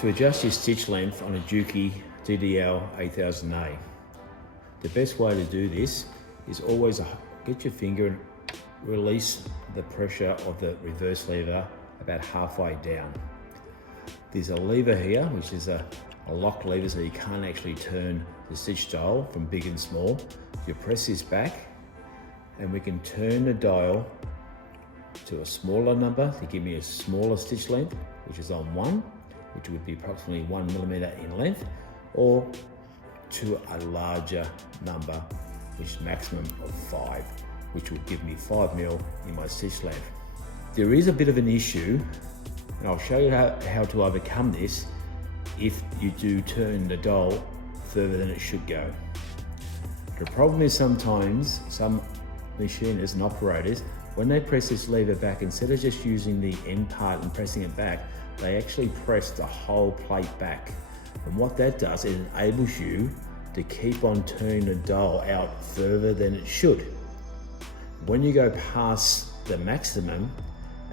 To adjust your stitch length on a Juki DDL-8000A, the best way to do this is always get your finger and release the pressure of the reverse lever about halfway down. There's a lever here, which is a lock lever, so you can't actually turn the stitch dial from big and small. You press this back and we can turn the dial to a smaller number to give me a smaller stitch length, which is on 1, which would be approximately 1 millimeter in length, or to a larger number, which is maximum of 5, which would give me 5 mil in my stitch length. There is a bit of an issue, and I'll show you how to overcome this if you do turn the dial further than it should go. The problem is sometimes some machinists and operators, when they press this lever back, instead of just using the end part and pressing it back, they actually press the whole plate back. And what that does, it enables you to keep on turning the dial out further than it should. When you go past the maximum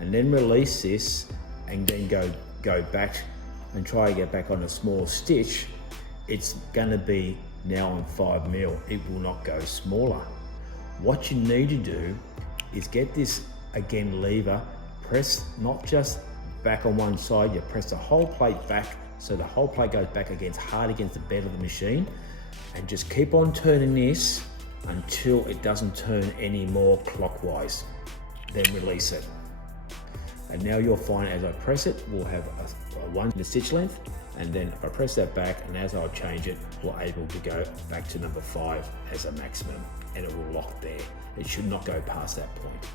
and then release this and then go back and try to get back on a small stitch, it's gonna be now on 5 mil. It will not go smaller. What you need to do is get this, again, lever, press not just back on one side, you press the whole plate back so the whole plate goes back hard against the bed of the machine, and just keep on turning this until it doesn't turn any more clockwise. Then release it. And now you'll find as I press it, we'll have a 1 in the stitch length, and then if I press that back and as I change it, we're able to go back to number 5 as a maximum, and it will lock there. It should not go past that point.